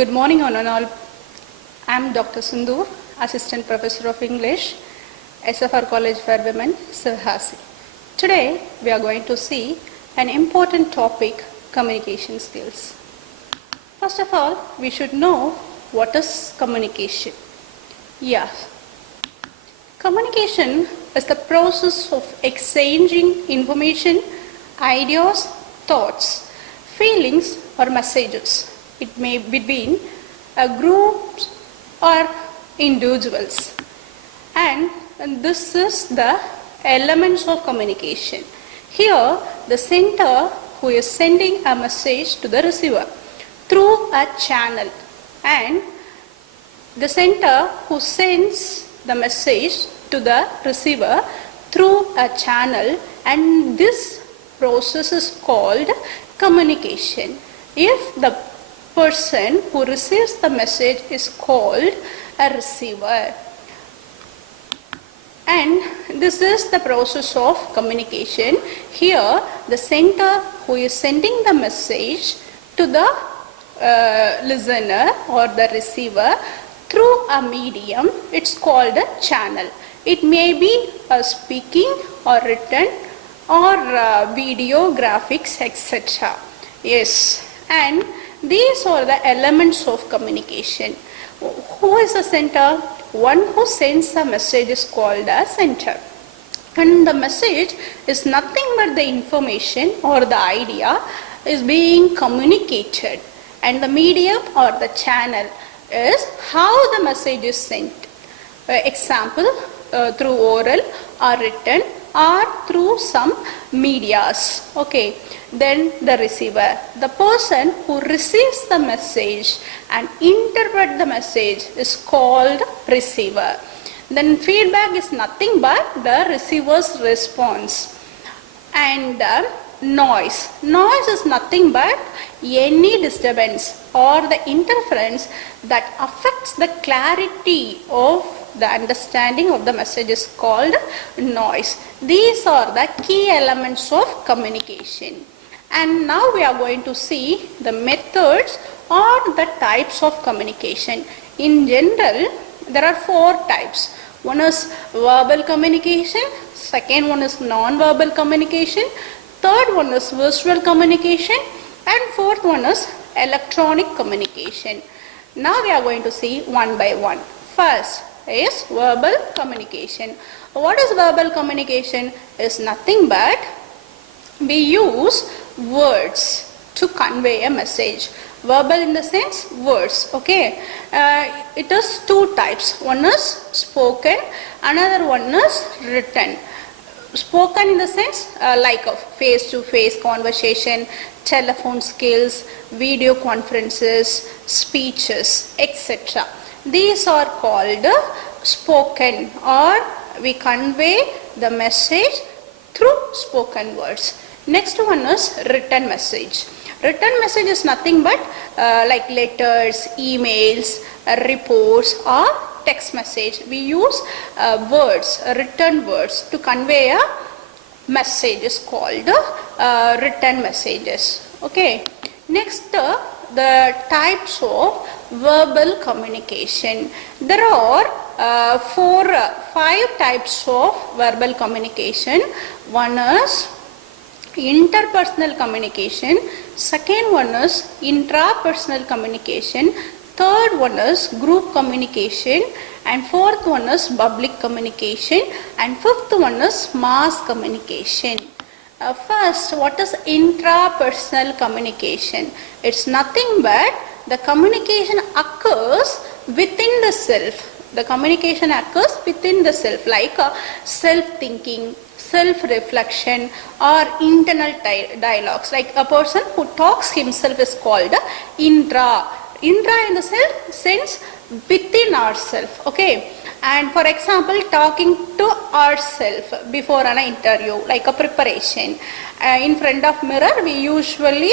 Good morning on all. I am Dr. Sindhu, Assistant Professor of English, SFR College for Women, Sivhasi. Today we are going to see an important topic, communication skills. First of all, we should know what is communication. Communication is the process of exchanging information, ideas, thoughts, feelings or messages. It may be between groups or individuals. And this is the elements of communication. Here, the sender who is sending a message to the receiver through a channel, and the sender who sends the message to the receiver through a channel, and this process is called communication. If the person who receives the message is called a receiver, and this is the process of communication. Here, the sender who is sending the message to the listener or the receiver through a medium, it's called a channel. It may be speaking or written or video, graphics, etc. Yes, and these are the elements of communication. Who is the sender? One who sends a message is called a sender. And the message is nothing but the information or the idea is being communicated. And the medium or the channel is how the message is sent. Example, through oral or written or through some medias. Okay. Then the receiver, the person who receives the message and interpret the message is called receiver. Then feedback is nothing but the receiver's response. And noise is nothing but any disturbance or the interference that affects the clarity of the understanding of the message is called noise. These are the key elements of communication. And now we are going to see the methods or the types of communication. In general, there are 4 types. One is verbal communication, second one is non-verbal communication, third one is visual communication, and fourth one is electronic communication. Now we are going to see one by one. First is verbal communication. What is verbal communication? Is nothing but we use words to convey a message. Verbal in the sense words. Okay. It is 2 types. One is spoken, another one is written. Spoken in the sense like of face-to-face conversation, telephone skills, video conferences, speeches, etc. These are called spoken, or we convey the message through spoken words. Next one is written message. Written message is nothing but like letters, emails, reports or text message. We use words, written words to convey a message is called written messages. Okay. Next, the types of verbal communication. There are 5 types of verbal communication. One is interpersonal communication, second one is intrapersonal communication, third one is group communication, and fourth one is public communication, and fifth one is mass communication. First, what is intrapersonal communication? It's nothing but the communication occurs within the self. The communication occurs within the self, like self-thinking, self-reflection or internal dialogues. Like a person who talks himself is called intra. Intra in the sense within ourselves. Okay. And for example, talking to ourselves before an interview, like a preparation. In front of mirror, we usually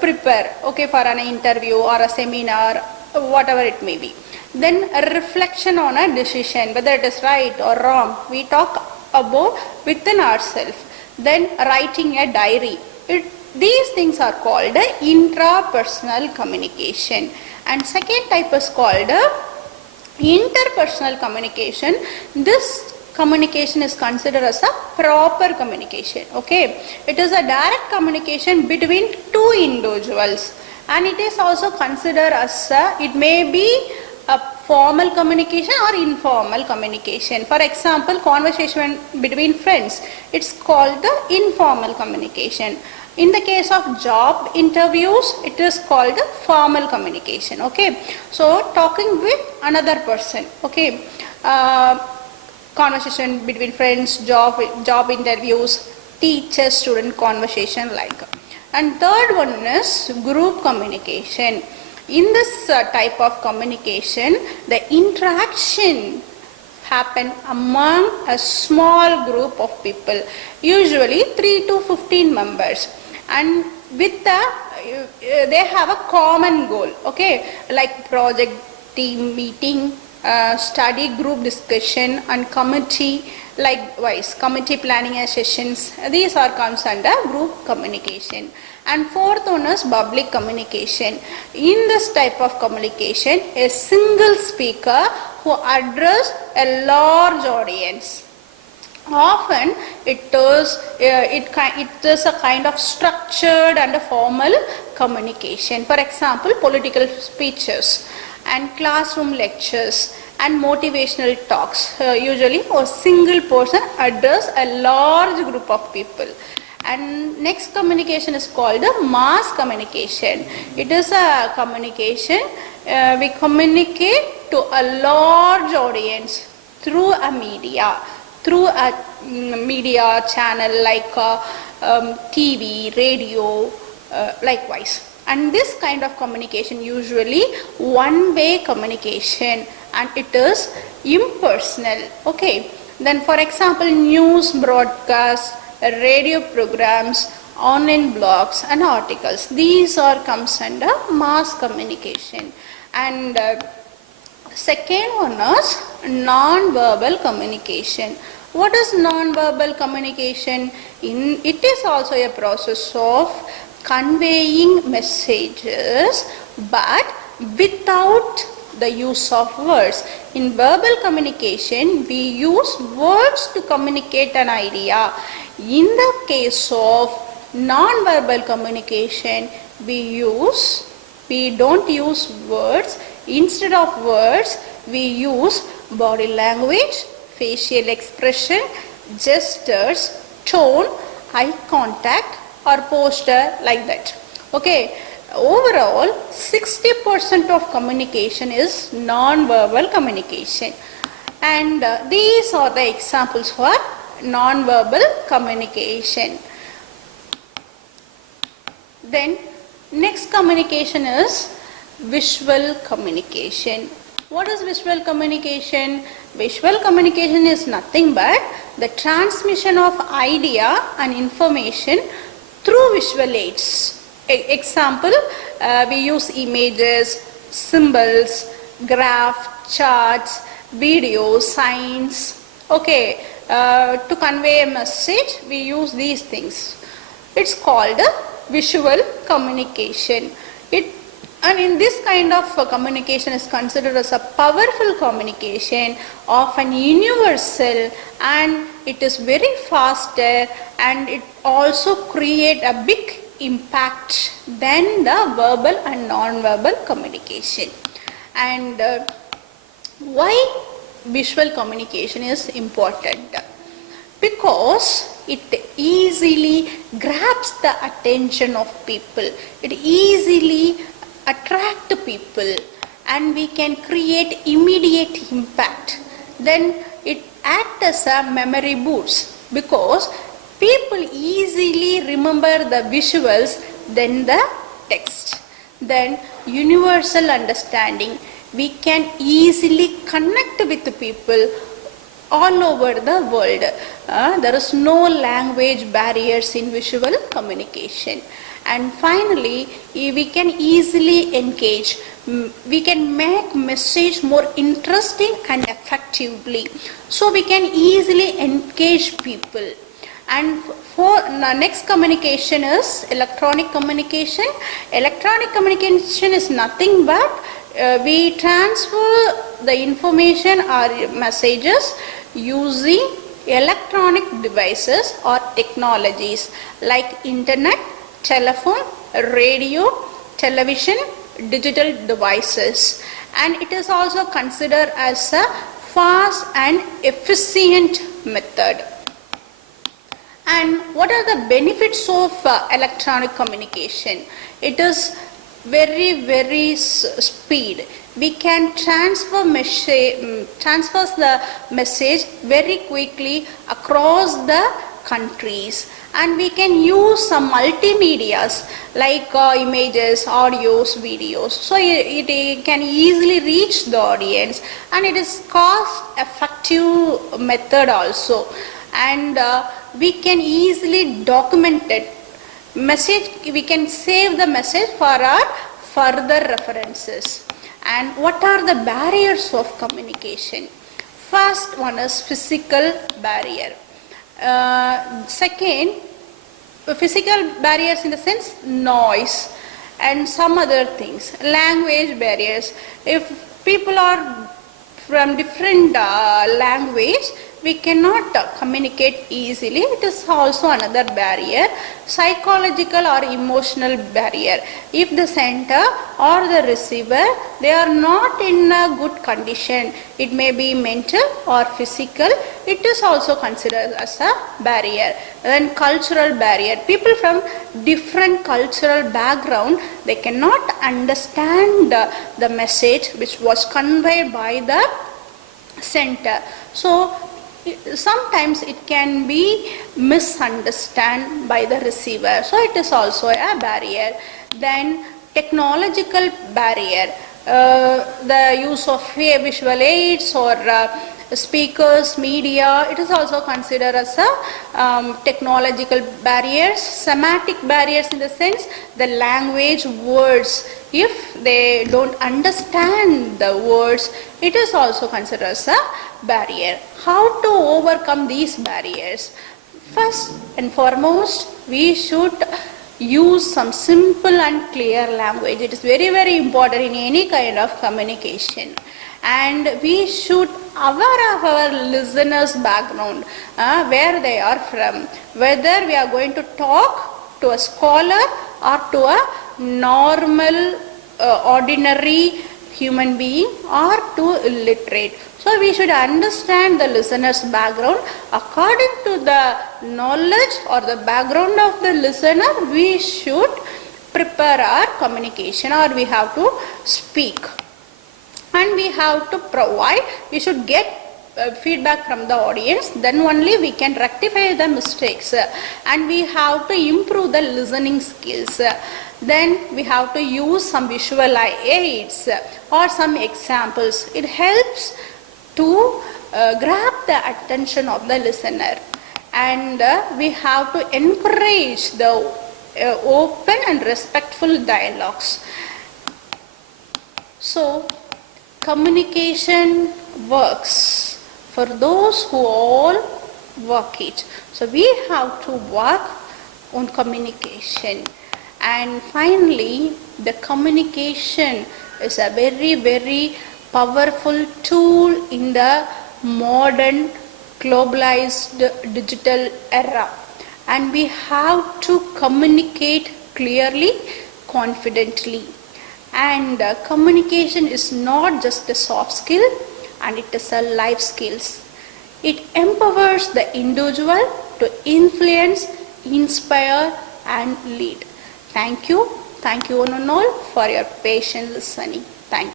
prepare, okay, for an interview or a seminar, whatever it may be. Then a reflection on a decision, whether it is right or wrong. We talk about within ourselves. Then writing a diary. It These things are called intrapersonal communication. And second type is called interpersonal communication. This communication is considered as a proper communication. Okay, it is a direct communication between two individuals, and it is also considered as it may be a formal communication or informal communication. For example, conversation between friends, it's called the informal communication. In the case of job interviews, it is called formal communication. Okay, so talking with another person. Okay, conversation between friends, job interviews, teacher student conversation like. And third one is group communication. In this type of communication, the interaction happen among a small group of people, usually 3 to 15 members, and with they have a common goal. Okay, like project, team meeting, study group discussion, and committee, likewise committee planning sessions. These are comes under group communication. And fourth one is public communication. In this type of communication, a single speaker who address a large audience. Often it is a kind of structured and a formal communication. For example, political speeches and classroom lectures and motivational talks. Usually a single person address a large group of people. And next communication is called the mass communication. It is a communication we communicate to a large audience through a media, through a media channel like TV, radio, likewise. And this kind of communication usually one-way communication, and it is impersonal. Okay, then for example, news broadcasts, radio programs, online blogs and articles, these are comes under mass communication. And second one is non-verbal communication. What is non-verbal communication? It is also a process of conveying messages but without the use of words. In verbal communication, we use words to communicate an idea. In the case of non-verbal communication, we don't use words. Instead of words, we use body language, facial expression, gestures, tone, eye contact or posture, like that. Okay, overall 60% of communication is non-verbal communication, and these are the examples for non-verbal communication. Then next communication is visual communication. What is visual communication? Visual communication is nothing but the transmission of idea and information through visual aids. Example, we use images, symbols, graph, charts, videos, signs. Okay, to convey a message, we use these things. It's called visual communication. And in this kind of communication is considered as a powerful communication, often universal, and it is very faster, and it also create a big impact than the verbal and non-verbal communication. And why visual communication is important? Because it easily grabs the attention of people. It easily attract people, and we can create immediate impact. Then it acts as a memory boost, because people easily remember the visuals than the text. Then universal understanding, we can easily connect with the people all over the world. There is no language barriers in visual communication. And finally, we can easily engage. We can make message more interesting and effectively. So we can easily engage people. And for the next communication is electronic communication. Electronic communication is nothing but we transfer the information or messages using electronic devices or technologies like internet, telephone, radio, television, digital devices. And it is also considered as a fast and efficient method. And what are the benefits of electronic communication? It is very speed. We can transfer the message very quickly across the countries, and we can use some multimedias like images, audios, videos, so it can easily reach the audience, and it is cost effective method also. And we can easily document it. Message, we can save the message for our further references. And what are the barriers of communication? First one is physical barrier. Second, physical barriers in the sense noise and some other things. Language barriers. If people are from different language, we cannot communicate easily. It is also another barrier. Psychological or emotional barrier. If the sender or the receiver, they are not in a good condition, it may be mental or physical, it is also considered as a barrier. Then cultural barrier. People from different cultural background, they cannot understand the message which was conveyed by the sender. So sometimes it can be misunderstood by the receiver, so it is also a barrier. Then technological barrier, the use of visual aids or speakers, media, it is also considered as a technological barriers. Semantic barriers in the sense the language words, if they don't understand the words, it is also considered as a barrier. How to overcome these barriers? First and foremost, we should use some simple and clear language. It is very important in any kind of communication. And we should aware of our listeners' background, where they are from, whether we are going to talk to a scholar or to a normal ordinary human being or to illiterate. So we should understand the listener's background. According to the knowledge or the background of the listener, we should prepare our communication, or we have to speak. And we have to provide, we should get feedback from the audience, then only we can rectify the mistakes. And we have to improve the listening skills. Then we have to use some visual aids or some examples. It helps to grab the attention of the listener. And we have to encourage the open and respectful dialogues. So communication works for those who all work it. So we have to work on communication. And finally, the communication is a very powerful tool in the modern globalized digital era. And we have to communicate clearly, confidently. And communication is not just a soft skill, and it is a life skills. It empowers the individual to influence, inspire and lead. Thank you one and all for your patient listening.